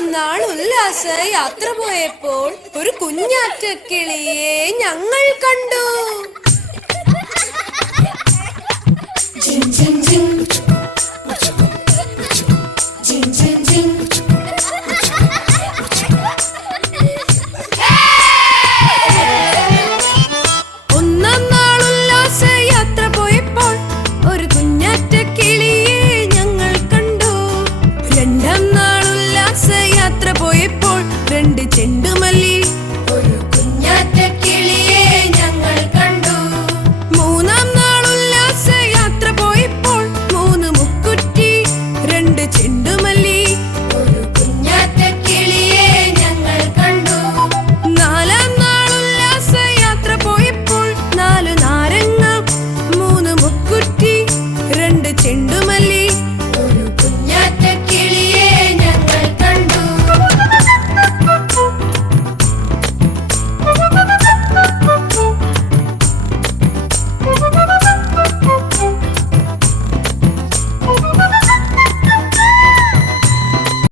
ഒന്നാം നാൾ ഉല്ലാസ യാത്ര പോയപ്പോൾ ഒരു കുഞ്ഞാറ്റക്കിളിയെ ഞങ്ങൾ കണ്ടു. ഒന്നാം നാൾ ഉല്ലാസ യാത്ര പോയപ്പോൾ ഒരു കുഞ്ഞാറ്റക്കിളിയെ ഞങ്ങൾ കണ്ടു. രണ്ടാം നാൾ ഉല്ലാസ യാത്ര പോയപ്പോൾ രണ്ട് ചെണ്ടുമല്ലി ഒരു കുഞ്ഞാറ്റക്കിളിയെ ഞങ്ങൾ കണ്ടു. മൂന്നാം നാൾ ഉല്ലാസ യാത്ര പോയപ്പോൾ മൂന്ന് മുക്കുറ്റി രണ്ട് ചെണ്ടുമല്ലി ഒരു കുഞ്ഞാറ്റക്കിളിയെ ഞങ്ങൾ കണ്ടു. നാലാം നാൾ ഉല്ലാസ യാത്ര പോയപ്പോൾ നാല് നാരങ്ങ മൂന്ന് മുക്കുറ്റി രണ്ട് ചെണ്ടുമല്ലി